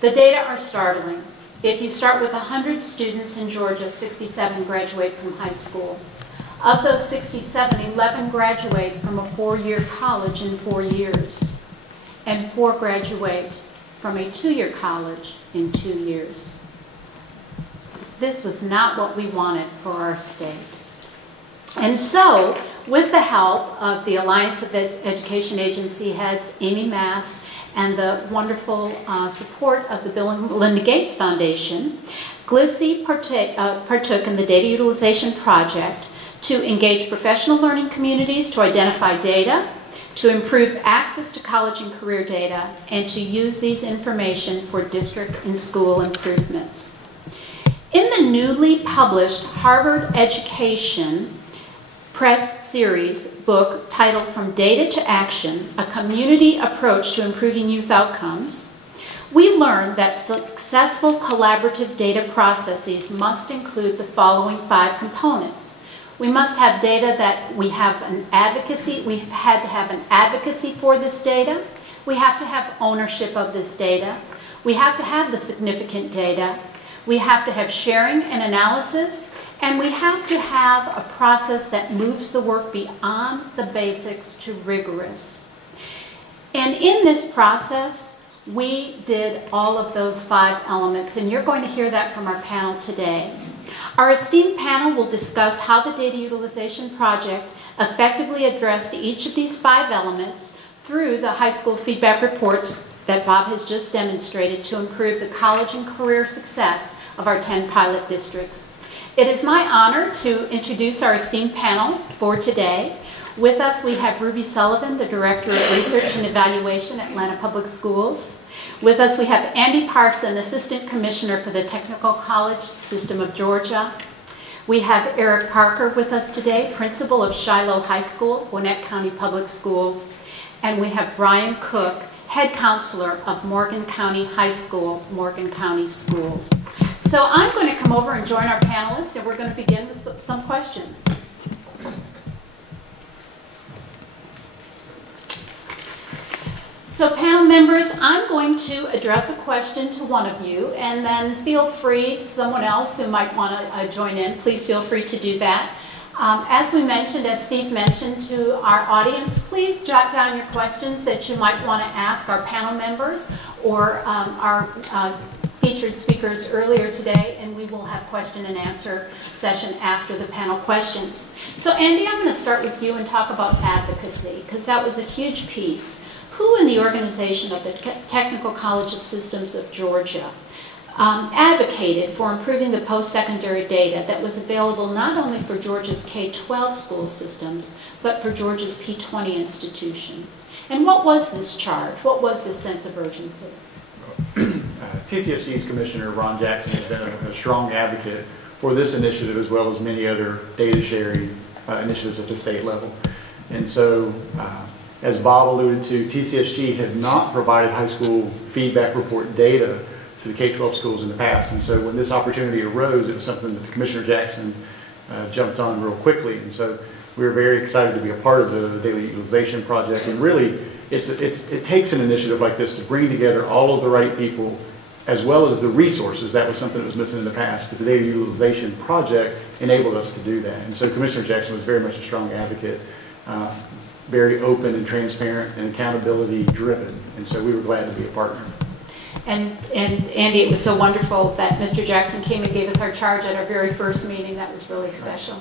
The data are startling. If you start with 100 students in Georgia, 67 graduate from high school. Of those 67, 11 graduate from a 4-year college in 4 years, and 4 graduate from a 2-year college in 2 years. This was not what we wanted for our state. And so, with the help of the Alliance of Education Agency heads, Amy Mast, and the wonderful support of the Bill and Melinda Gates Foundation, GLISI partook in the Data Utilization Project to engage professional learning communities to identify data, to improve access to college and career data, and to use these information for district and school improvements. In the newly published Harvard Education Press series book titled From Data to Action, A Community Approach to Improving Youth Outcomes, we learned that successful collaborative data processes must include the following 5 components. We must have data that we have an advocacy, we've had to have an advocacy for this data, we have to have ownership of this data, we have to have the significant data, we have to have sharing and analysis, and we have to have a process that moves the work beyond the basics to rigorous. And in this process, we did all of those 5 elements, and you're going to hear that from our panel today. Our esteemed panel will discuss how the Data Utilization Project effectively addressed each of these 5 elements through the high school feedback reports that Bob has just demonstrated to improve the college and career success of our 10 pilot districts. It is my honor to introduce our esteemed panel for today. With us we have Rubye Sullivan, the Director of Research and Evaluation at Atlanta Public Schools. With us we have Andy Parsons, Assistant Commissioner for the Technical College System of Georgia. We have Eric Parker with us today, Principal of Shiloh High School, Gwinnett County Public Schools. And we have Brian Cook, Head Counselor of Morgan County High School, Morgan County Schools. So I'm going to come over and join our panelists, and we're going to begin with some questions. So panel members, I'm going to address a question to one of you, and then feel free, someone else who might want to join in, please feel free to do that. As we mentioned, as Steve mentioned to our audience, please jot down your questions that you might want to ask our panel members or our featured speakers earlier today, and we will have question and answer session after the panel questions. So Andy, I'm going to start with you and talk about advocacy, because that was a huge piece. Who in the organization of the Technical College of Systems of Georgia advocated for improving the post-secondary data that was available not only for Georgia's K-12 school systems, but for Georgia's P20 institution? And what was this charge? What was this sense of urgency? TCSG's Commissioner Ron Jackson has been a strong advocate for this initiative as well as many other data sharing initiatives at the state level. And so, as Bob alluded to, TCSG had not provided high school feedback report data to the K-12 schools in the past. And so when this opportunity arose, it was something that Commissioner Jackson jumped on real quickly. And so we were very excited to be a part of the Data Utilization Project. And really, it takes an initiative like this to bring together all of the right people as well as the resources. That was something that was missing in the past, but the Data Utilization Project enabled us to do that. And so Commissioner Jackson was very much a strong advocate, very open and transparent and accountability driven. And so we were glad to be a partner. And Andy, it was so wonderful that Mr. Jackson came and gave us our charge at our very first meeting. That was really special.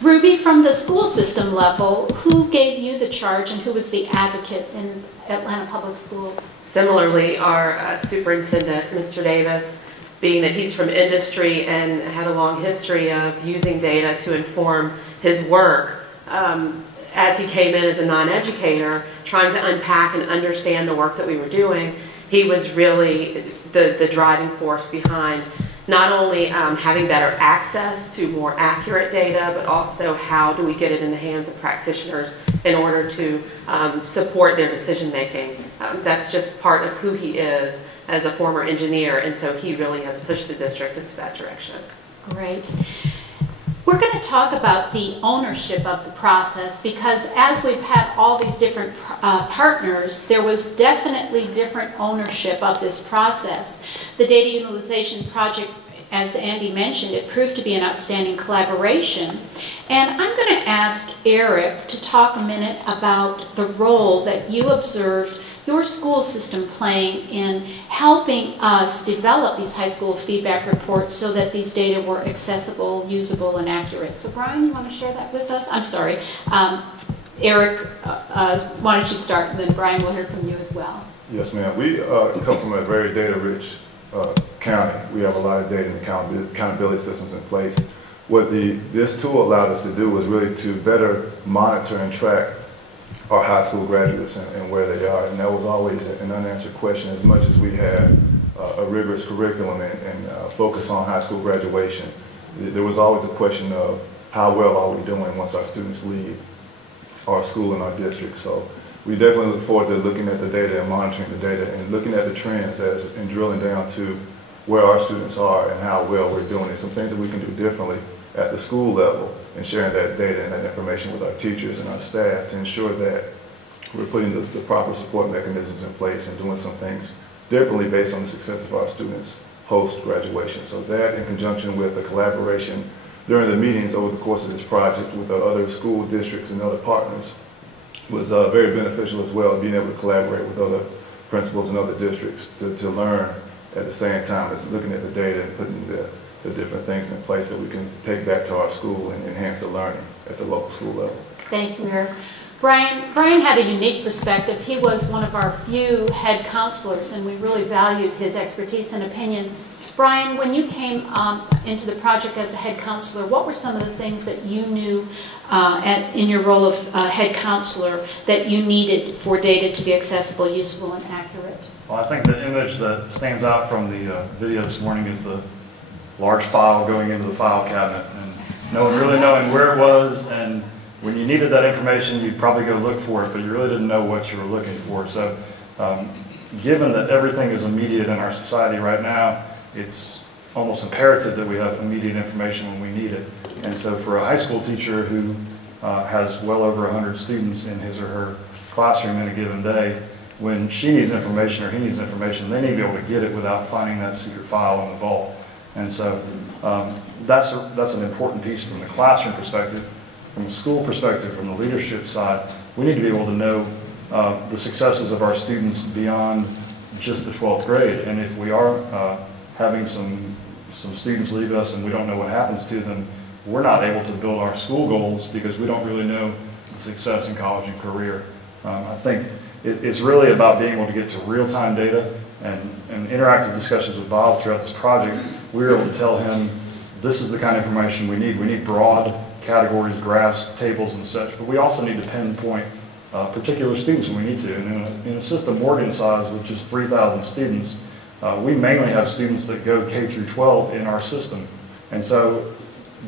Rubye, from the school system level, who gave you the charge and who was the advocate in Atlanta Public Schools? Similarly, our superintendent, Mr. Davis, being that he's from industry and had a long history of using data to inform his work, as he came in as a non-educator, trying to unpack and understand the work that we were doing, he was really the driving force behind not only having better access to more accurate data, but also how do we get it in the hands of practitioners in order to support their decision making. That's just part of who he is as a former engineer, and so he really has pushed the district into that direction. Great. We're going to talk about the ownership of the process because as we've had all these different partners, there was definitely different ownership of this process. The data utilization project, as Andy mentioned, it proved to be an outstanding collaboration. And I'm going to ask Eric to talk a minute about the role that you observed your school system playing in helping us develop these high school feedback reports so that these data were accessible, usable, and accurate. So Brian, you want to share that with us? I'm sorry. Eric, why don't you start, and then Brian will hear from you as well. Yes, ma'am. We come from a very data-rich county. We have a lot of data and accountability systems in place. What this tool allowed us to do was really to better monitor and track our high school graduates and where they are. And that was always an unanswered question. As much as we had a rigorous curriculum and focus on high school graduation, there was always a question of how well are we doing once our students leave our school and our district. So we definitely look forward to looking at the data and monitoring the data and looking at the trends and drilling down to where our students are and how well we're doing it. Some things that we can do differently at the school level and sharing that data and that information with our teachers and our staff to ensure that we're putting the proper support mechanisms in place and doing some things differently based on the success of our students post-graduation. So that, in conjunction with the collaboration during the meetings over the course of this project with the other school districts and other partners, was very beneficial as well, being able to collaborate with other principals and other districts to learn at the same time as looking at the data and putting the different things in place that we can take back to our school and enhance the learning at the local school level. Thank you, Eric. Brian had a unique perspective. He was one of our few head counselors, and we really valued his expertise and opinion. Brian, when you came into the project as a head counselor, what were some of the things that you knew in your role of head counselor that you needed for data to be accessible, useful, and accurate? Well, I think the image that stands out from the video this morning is the large file going into the file cabinet and no one really knowing where it was, and when you needed that information you'd probably go look for it, but you really didn't know what you were looking for. So given that everything is immediate in our society right now, it's almost imperative that we have immediate information when we need it. And so for a high school teacher who has well over 100 students in his or her classroom in a given day, when she needs information or he needs information, they need to be able to get it without finding that secret file in the vault. And so that's an important piece from the classroom perspective. From a school perspective, from the leadership side, we need to be able to know the successes of our students beyond just the 12th grade. And if we are having some students leave us and we don't know what happens to them, we're not able to build our school goals because we don't really know the success in college and career. I think it's really about being able to get to real-time data and interactive discussions with Bob throughout this project. We were able to tell him this is the kind of information we need. We need broad categories, graphs, tables, and such, but we also need to pinpoint particular students when we need to. And in a system Morgan size, which is 3,000 students, we mainly have students that go K through 12 in our system. And so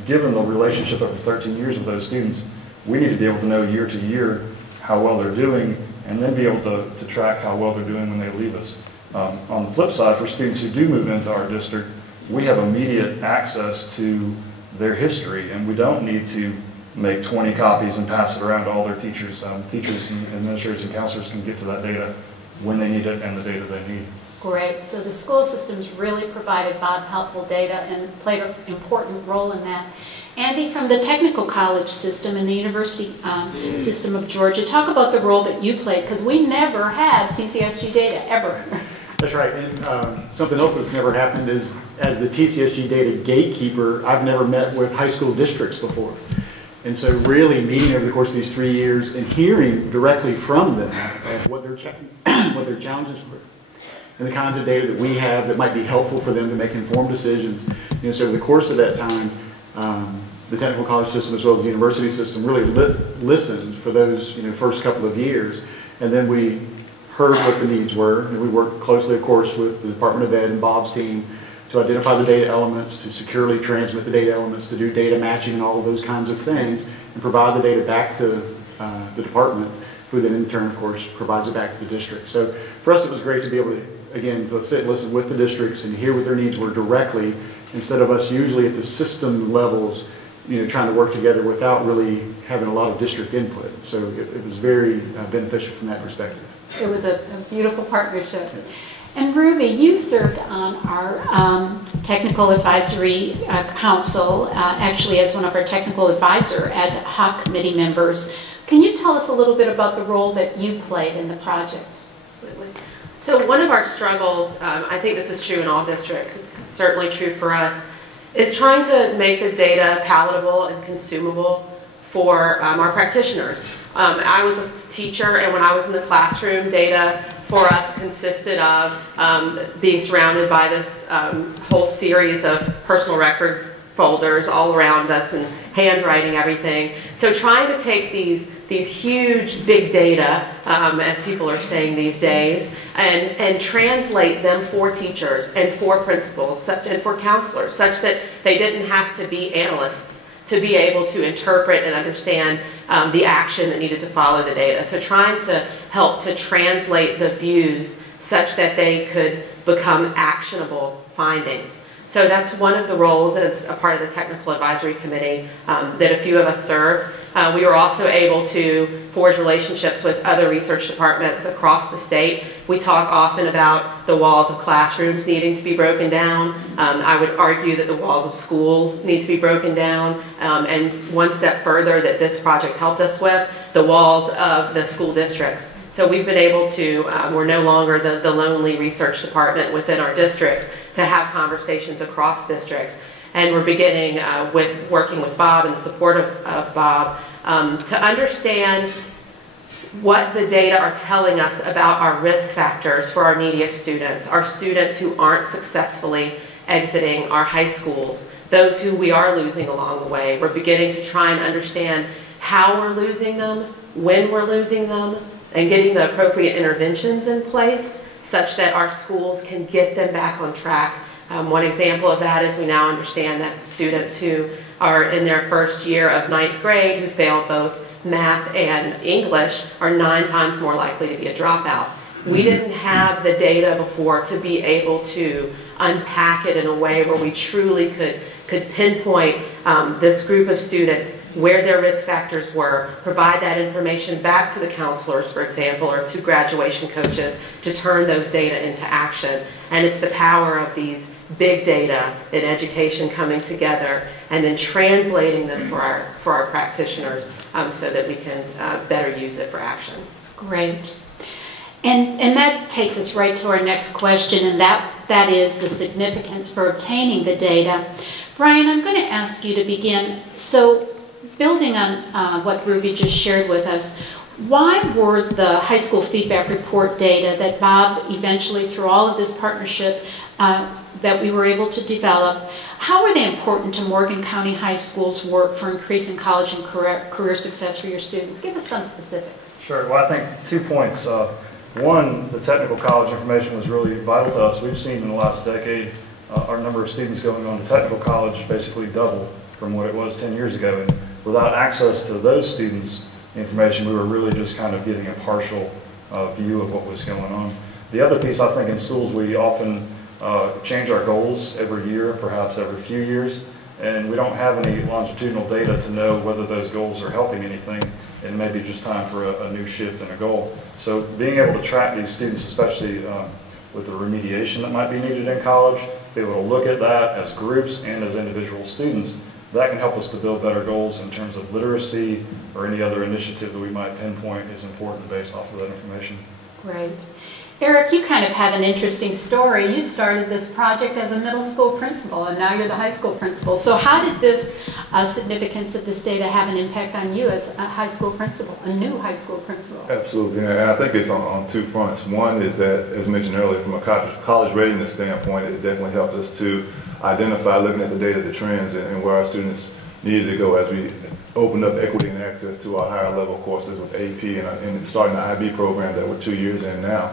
given the relationship over 13 years with those students, we need to be able to know year to year how well they're doing and then be able to track how well they're doing when they leave us. On the flip side, for students who do move into our district, we have immediate access to their history, and we don't need to make 20 copies and pass it around to all their teachers. Teachers and administrators and counselors can get to that data when they need it and the data they need. Great. So the school systems really provided Bob helpful data and played an important role in that. Andy, from the technical college system and the university system of Georgia, talk about the role that you played, because we never had TCSG data, ever. That's right. And something else that's never happened is, as the TCSG data gatekeeper, I've never met with high school districts before. And so really meeting over the course of these 3 years and hearing directly from them what their challenges were and the kinds of data that we have that might be helpful for them to make informed decisions. You know, so over the course of that time, the technical college system as well as the university system really listened for those first couple of years, and then we heard what the needs were, and we worked closely, of course, with the Department of Ed and Bob's team to identify the data elements, to securely transmit the data elements, to do data matching and all of those kinds of things, and provide the data back to the department, who then in turn, of course, provides it back to the district. So for us, it was great to be able to, again, to sit and listen with the districts and hear what their needs were directly, instead of us usually at the system levels trying to work together without really having a lot of district input. So it was very beneficial from that perspective. It was a beautiful partnership. And Rubye, you served on our technical advisory council, actually as one of our technical advisor ad hoc committee members. Can you tell us a little bit about the role that you played in the project? Absolutely. So one of our struggles, I think this is true in all districts, it's certainly true for us, is trying to make the data palatable and consumable for our practitioners. I was a teacher, and when I was in the classroom, data for us consisted of being surrounded by this whole series of personal record folders all around us and handwriting everything. So trying to take these huge big data, as people are saying these days, and translate them for teachers and for principals and for counselors, such that they didn't have to be analysts to be able to interpret and understand the action that needed to follow the data. So trying to help to translate the views such that they could become actionable findings. So that's one of the roles, and it's a part of the technical advisory committee that a few of us served. We were also able to forge relationships with other research departments across the state. We talk often about the walls of classrooms needing to be broken down. I would argue that the walls of schools need to be broken down. And one step further that this project helped us with, the walls of the school districts. So we've been able to, we're no longer the lonely research department within our districts, to have conversations across districts. And we're beginning with working with Bob and the support of Bob to understand what the data are telling us about our risk factors for our neediest students, our students who aren't successfully exiting our high schools, those who we are losing along the way. We're beginning to try and understand how we're losing them, when we're losing them, and getting the appropriate interventions in place such that our schools can get them back on track. One example of that is we now understand that students who are in their first year of 9th grade who failed both math and English are 9 times more likely to be a dropout. We didn't have the data before to be able to unpack it in a way where we truly could pinpoint this group of students, where their risk factors were, provide that information back to the counselors, for example, or to graduation coaches to turn those data into action. And it's the power of these big data in education coming together and then translating them for our practitioners so that we can better use it for action. Great. And that takes us right to our next question, and that is the significance for obtaining the data. Brian, I'm going to ask you to begin. So, building on what Rubye just shared with us, why were the high school feedback report data that Bob eventually, through all of this partnership that we were able to develop, how were they important to Morgan County High School's work for increasing college and career success for your students? Give us some specifics. Sure. Well, I think 2 points. One, the technical college information was really vital to us. We've seen in the last decade our number of students going on to technical college basically double from what it was 10 years ago. And without access to those students' information, we were really just kind of getting a partial view of what was going on. The other piece, I think in schools, we often change our goals every year, perhaps every few years, and we don't have any longitudinal data to know whether those goals are helping anything. It may be just time for a new shift in a goal. So being able to track these students, especially with the remediation that might be needed in college, be able to look at that as groups and as individual students, that can help us to build better goals in terms of literacy or any other initiative that we might pinpoint is important based off of that information. Great. Eric, you kind of have an interesting story. You started this project as a middle school principal, and now you're the high school principal. So how did this significance of this data have an impact on you as a high school principal, a new high school principal? Absolutely, and I think it's on 2 fronts. One is that, as mentioned earlier, from a college readiness standpoint, it definitely helped us to identify, looking at the data, the trends, and where our students needed to go as we opened up equity and access to our higher level courses with AP and starting the IB program that we're 2 years in now,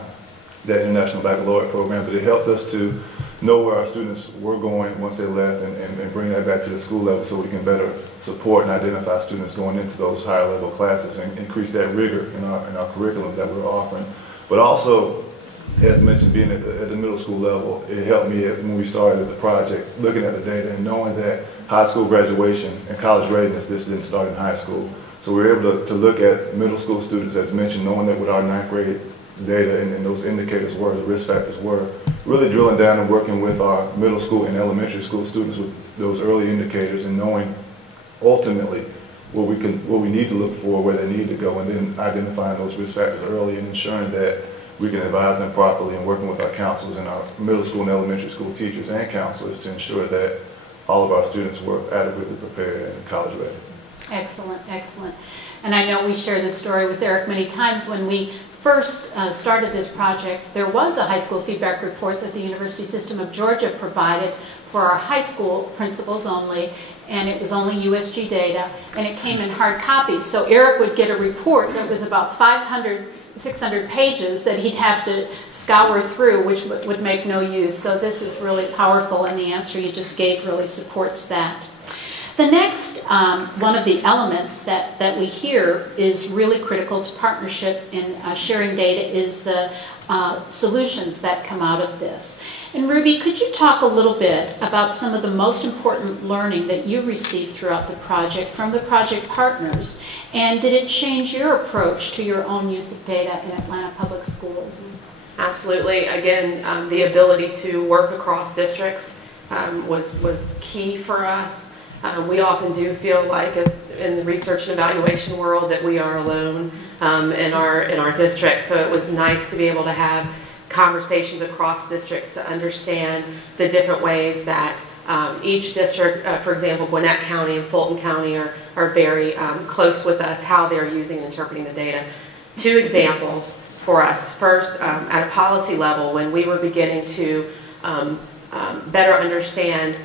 that International Baccalaureate program. But it helped us to know where our students were going once they left and bring that back to the school level so we can better support and identify students going into those higher level classes and increase that rigor in our curriculum that we're offering. But also as mentioned, being at the middle school level, it helped me when we started the project, looking at the data and knowing that high school graduation and college readiness, this didn't start in high school. So we were able to look at middle school students, as mentioned, knowing that with our 9th grade data and those indicators were, the risk factors were, really drilling down and working with our middle school and elementary school students with those early indicators and knowing ultimately what we need to look for, where they need to go, and then identifying those risk factors early and ensuring that we can advise them properly and working with our counselors and our middle school and elementary school teachers and counselors to ensure that all of our students were adequately prepared and college ready. Excellent, excellent. And I know we share this story with Eric many times. When we first started this project, there was a high school feedback report that the University System of Georgia provided for our high school principals only, and it was only USG data, and it came in hard copies. So Eric would get a report that was about 500, 600 pages that he'd have to scour through, which would make no use. So this is really powerful, and the answer you just gave really supports that. The next one of the elements that we hear is really critical to partnership in sharing data is the solutions that come out of this. And Rubye, could you talk a little bit about some of the most important learning that you received throughout the project from the project partners? And did it change your approach to your own use of data in Atlanta Public Schools? Absolutely. Again, the ability to work across districts was key for us. We often do feel like in the research and evaluation world that we are alone in our district. So it was nice to be able to have conversations across districts to understand the different ways that each district, for example, Gwinnett County and Fulton County are very close with us, how they're using and interpreting the data. 2 examples for us. First, at a policy level, when we were beginning to better understand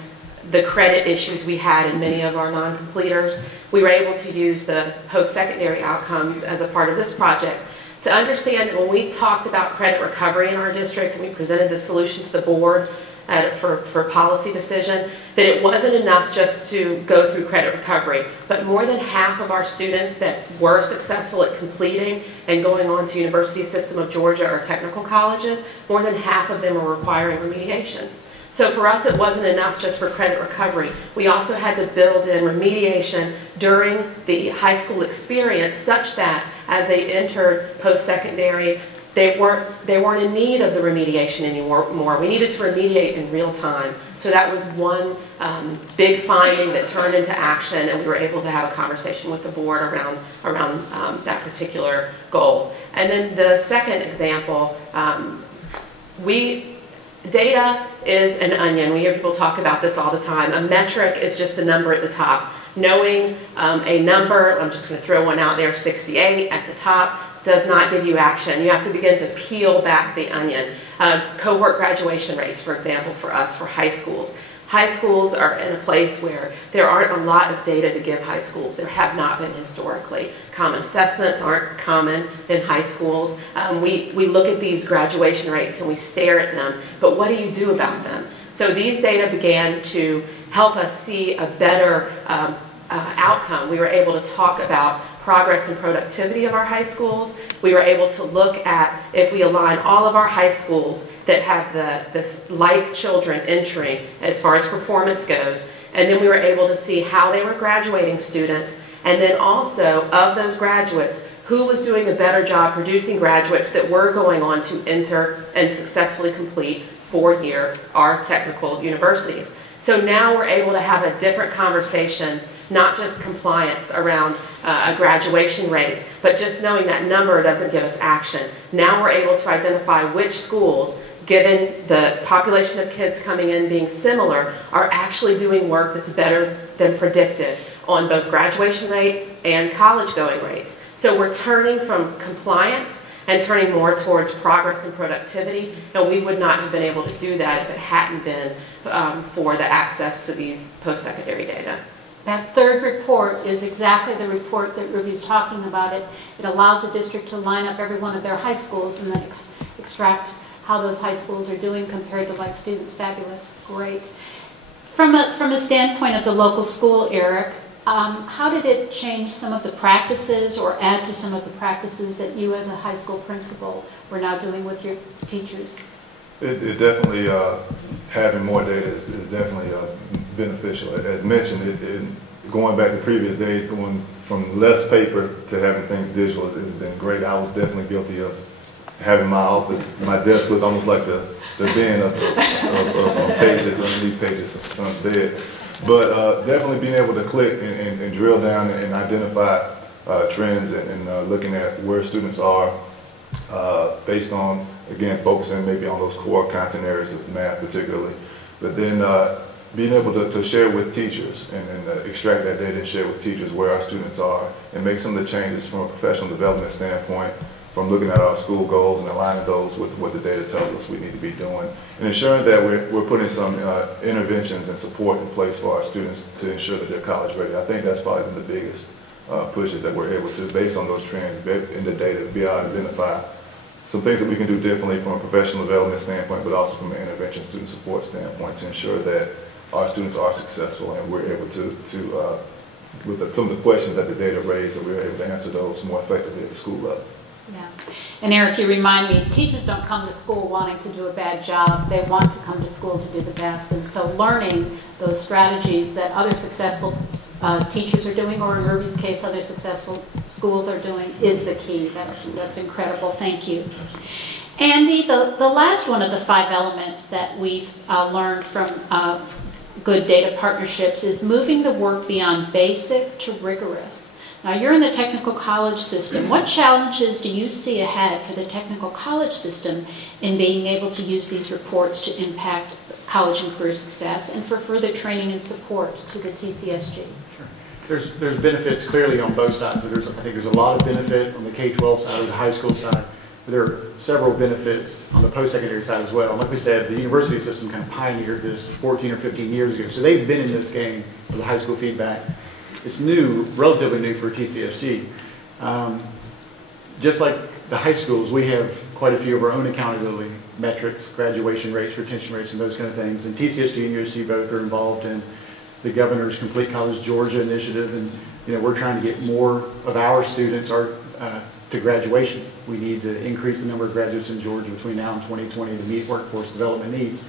the credit issues we had in many of our non-completers, we were able to use the post-secondary outcomes as a part of this project to understand when we talked about credit recovery in our district and we presented the solution to the board for policy decision, that it wasn't enough just to go through credit recovery, but more than half of our students that were successful at completing and going on to University System of Georgia or technical colleges, more than half of them were requiring remediation. So for us, it wasn't enough just for credit recovery. We also had to build in remediation during the high school experience such that as they entered post-secondary, they weren't in need of the remediation anymore. We needed to remediate in real time. So that was one big finding that turned into action, and we were able to have a conversation with the board around that particular goal. And then the second example, data is an onion. We hear people talk about this all the time. A metric is just the number at the top. Knowing a number, I'm just going to throw one out there, 68 at the top, does not give you action. You have to begin to peel back the onion. Cohort graduation rates, for example, for us, for high schools. High schools are in a place where there aren't a lot of data to give high schools. There have not been historically. Common assessments aren't common in high schools. We look at these graduation rates and we stare at them, but what do you do about them? So these data began to help us see a better outcome. We were able to talk about progress and productivity of our high schools. We were able to look at if we align all of our high schools that have the like children entering as far as performance goes, and then we were able to see how they were graduating students, and then also of those graduates, who was doing a better job producing graduates that were going on to enter and successfully complete 4-year our technical universities. So now we're able to have a different conversation, not just compliance around a graduation rate, but just knowing that number doesn't give us action. Now we're able to identify which schools, given the population of kids coming in being similar, are actually doing work that's better than predicted on both graduation rate and college going rates. So we're turning from compliance and turning more towards progress and productivity, and we would not have been able to do that if it hadn't been for the access to these post-secondary data. That third report is exactly the report that Rubye's talking about. It allows a district to line up every one of their high schools and then extract how those high schools are doing compared to like students. Fabulous, great. From a standpoint of the local school, Eric, how did it change some of the practices or add to some of the practices that you as a high school principal were now doing with your teachers? It definitely, having more data is definitely beneficial. As mentioned, going back to previous days, going from less paper to having things digital has been great. I was definitely guilty of having my office, my desk look almost like the bin of pages, underneath pages of son's bed. But definitely being able to click and drill down and identify trends and looking at where students are based on, again, focusing maybe on those core content areas of math particularly, but then being able to share with teachers and extract that data and share with teachers where our students are and make some of the changes from a professional development standpoint, from looking at our school goals and aligning those with what the data tells us we need to be doing, and ensuring that we're putting some interventions and support in place for our students to ensure that they're college ready. I think that's probably been the biggest pushes that we're able to, based on those trends in the data, be able to identify some things that we can do differently from a professional development standpoint, but also from an intervention student support standpoint to ensure that our students are successful and we're able to with some of the questions that the data raised, that we're able to answer those more effectively at the school level. Yeah. And Eric, you remind me, teachers don't come to school wanting to do a bad job. They want to come to school to do the best. And so learning those strategies that other successful teachers are doing, or in Rubye's case, other successful schools are doing, is the key. That's incredible. Thank you. Andy, the last one of the 5 elements that we've learned from good data partnerships is moving the work beyond basic to rigorous. Now, you're in the technical college system. What challenges do you see ahead for the technical college system in being able to use these reports to impact college and career success and for further training and support to the TCSG? Sure. There's benefits clearly on both sides. I think there's a lot of benefit on the K-12 side or the high school side. But there are several benefits on the post-secondary side as well. Like we said, the university system kind of pioneered this 14 or 15 years ago. So they've been in this game for the high school feedback. It's new, relatively new for TCSG. Just like the high schools, we have quite a few of our own accountability metrics, graduation rates, retention rates, and those kind of things. And TCSG and USG both are involved in the governor's Complete College Georgia initiative, and we're trying to get more of our students to graduation. We need to increase the number of graduates in Georgia between now and 2020 to meet workforce development needs.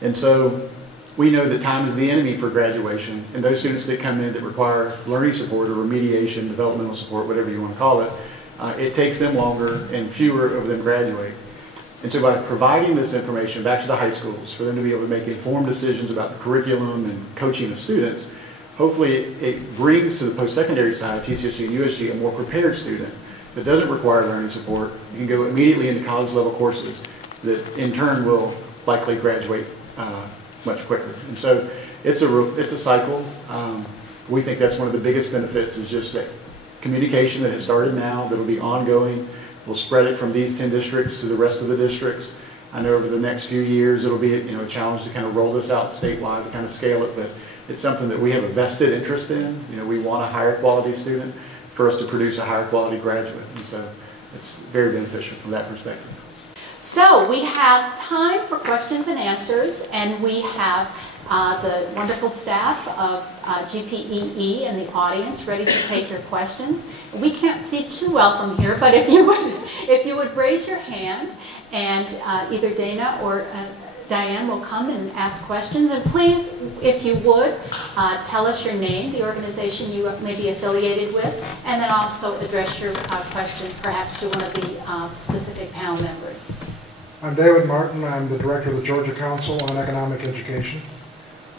And so we know that time is the enemy for graduation, and those students that come in that require learning support or remediation, developmental support, whatever you want to call it, it takes them longer and fewer of them graduate. And so by providing this information back to the high schools for them to be able to make informed decisions about the curriculum and coaching of students, hopefully it brings to the post-secondary side, TCSG and USG, a more prepared student that doesn't require learning support. You can go immediately into college level courses that in turn will likely graduate much quicker. And so it's a cycle. We think that's one of the biggest benefits is just that communication that has started now, that will be ongoing. We'll spread it from these 10 districts to the rest of the districts. I know over the next few years it'll be a challenge to kind of roll this out statewide, to kind of scale it, but it's something that we have a vested interest in. We want a higher quality student for us to produce a higher quality graduate. And so it's very beneficial from that perspective. So we have time for questions and answers, and we have the wonderful staff of GPEE in the audience ready to take your questions. We can't see too well from here, but if you would raise your hand, and either Dana or Diane will come and ask questions. And please, if you would, tell us your name, the organization you may be affiliated with, and then also address your question perhaps to one of the specific panel members. I'm David Martin. I'm the director of the Georgia Council on Economic Education.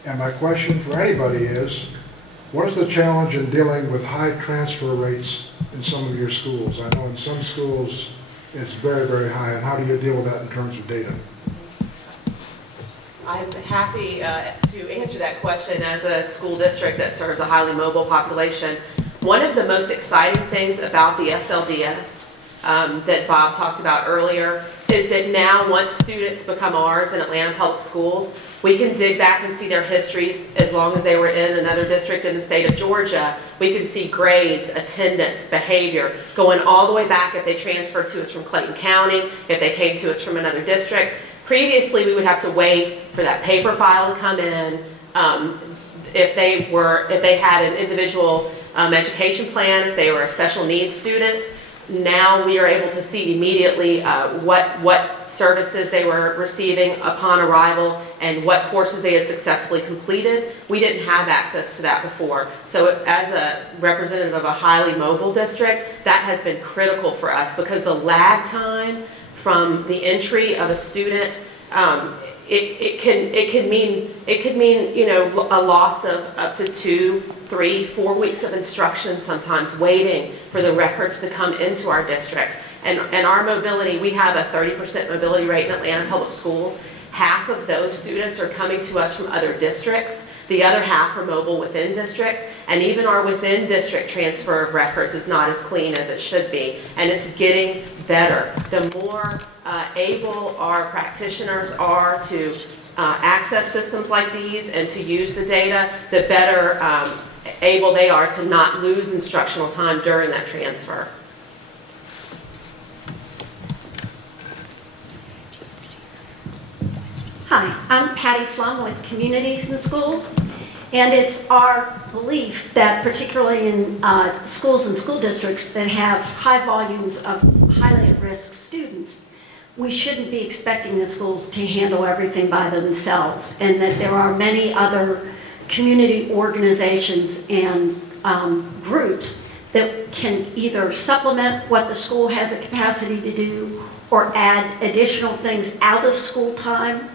And my question for anybody is, what is the challenge in dealing with high transfer rates in some of your schools? I know in some schools it's very, very high, and how do you deal with that in terms of data? I'm happy to answer that question. As a school district that serves a highly mobile population, one of the most exciting things about the SLDS that Bob talked about earlier is that now once students become ours in Atlanta Public Schools, we can dig back and see their histories as long as they were in another district in the state of Georgia. We can see grades, attendance, behavior, going all the way back if they transferred to us from Clayton County, if they came to us from another district. Previously, we would have to wait for that paper file to come in. if they had an individual education plan, if they were a special needs student, now we are able to see immediately what services they were receiving upon arrival and what courses they had successfully completed. We didn't have access to that before. So as a representative of a highly mobile district, that has been critical for us because the lag time from the entry of a student, it could mean a loss of up to 2, 3, 4 weeks of instruction, sometimes waiting for the records to come into our district. And our mobility, we have a 30% mobility rate in Atlanta Public Schools. Half of those students are coming to us from other districts. The other half are mobile within district. And even our within district transfer of records is not as clean as it should be. And it's getting better. The more able our practitioners are to access systems like these and to use the data, the better able they are to not lose instructional time during that transfer. Hi, I'm Patty Flum with Communities and Schools, and it's our belief that particularly in schools and school districts that have high volumes of highly at-risk students, we shouldn't be expecting the schools to handle everything by themselves, and that there are many other community organizations and groups that can either supplement what the school has a capacity to do or add additional things out of school time.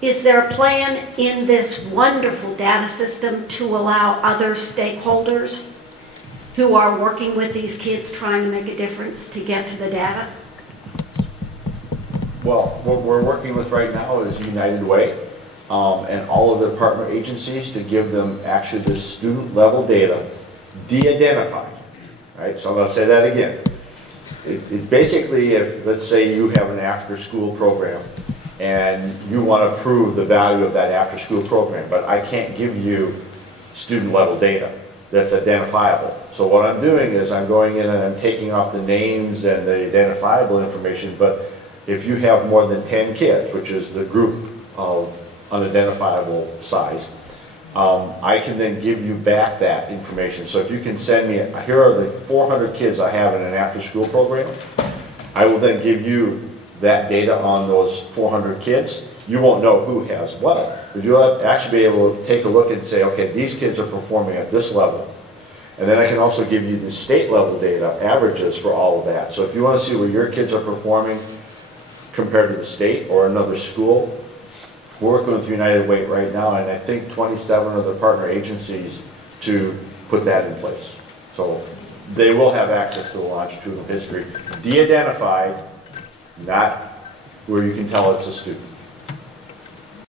Is there a plan in this wonderful data system to allow other stakeholders who are working with these kids trying to make a difference to get to the data? Well, what we're working with right now is United Way and all of the partner agencies to give them actually this student level data de-identified. Right? So I'm going to say that again. It basically, if let's say you have an after school program and you want to prove the value of that after school program, but I can't give you student level data that's identifiable. So what I'm doing is I'm going in and I'm taking off the names and the identifiable information, but if you have more than 10 kids, which is the group of unidentifiable size, I can then give you back that information. So if you can send me, here are the 400 kids I have in an after school program, I will then give you that data on those 400 kids. You won't know who has what, but you'll actually be able to take a look and say, okay, these kids are performing at this level. And then I can also give you the state level data, averages for all of that. So if you want to see where your kids are performing compared to the state or another school, we're working with United Way right now, and I think 27 of the partner agencies to put that in place. So they will have access to the longitudinal history, de-identified, not where you can tell it's a student.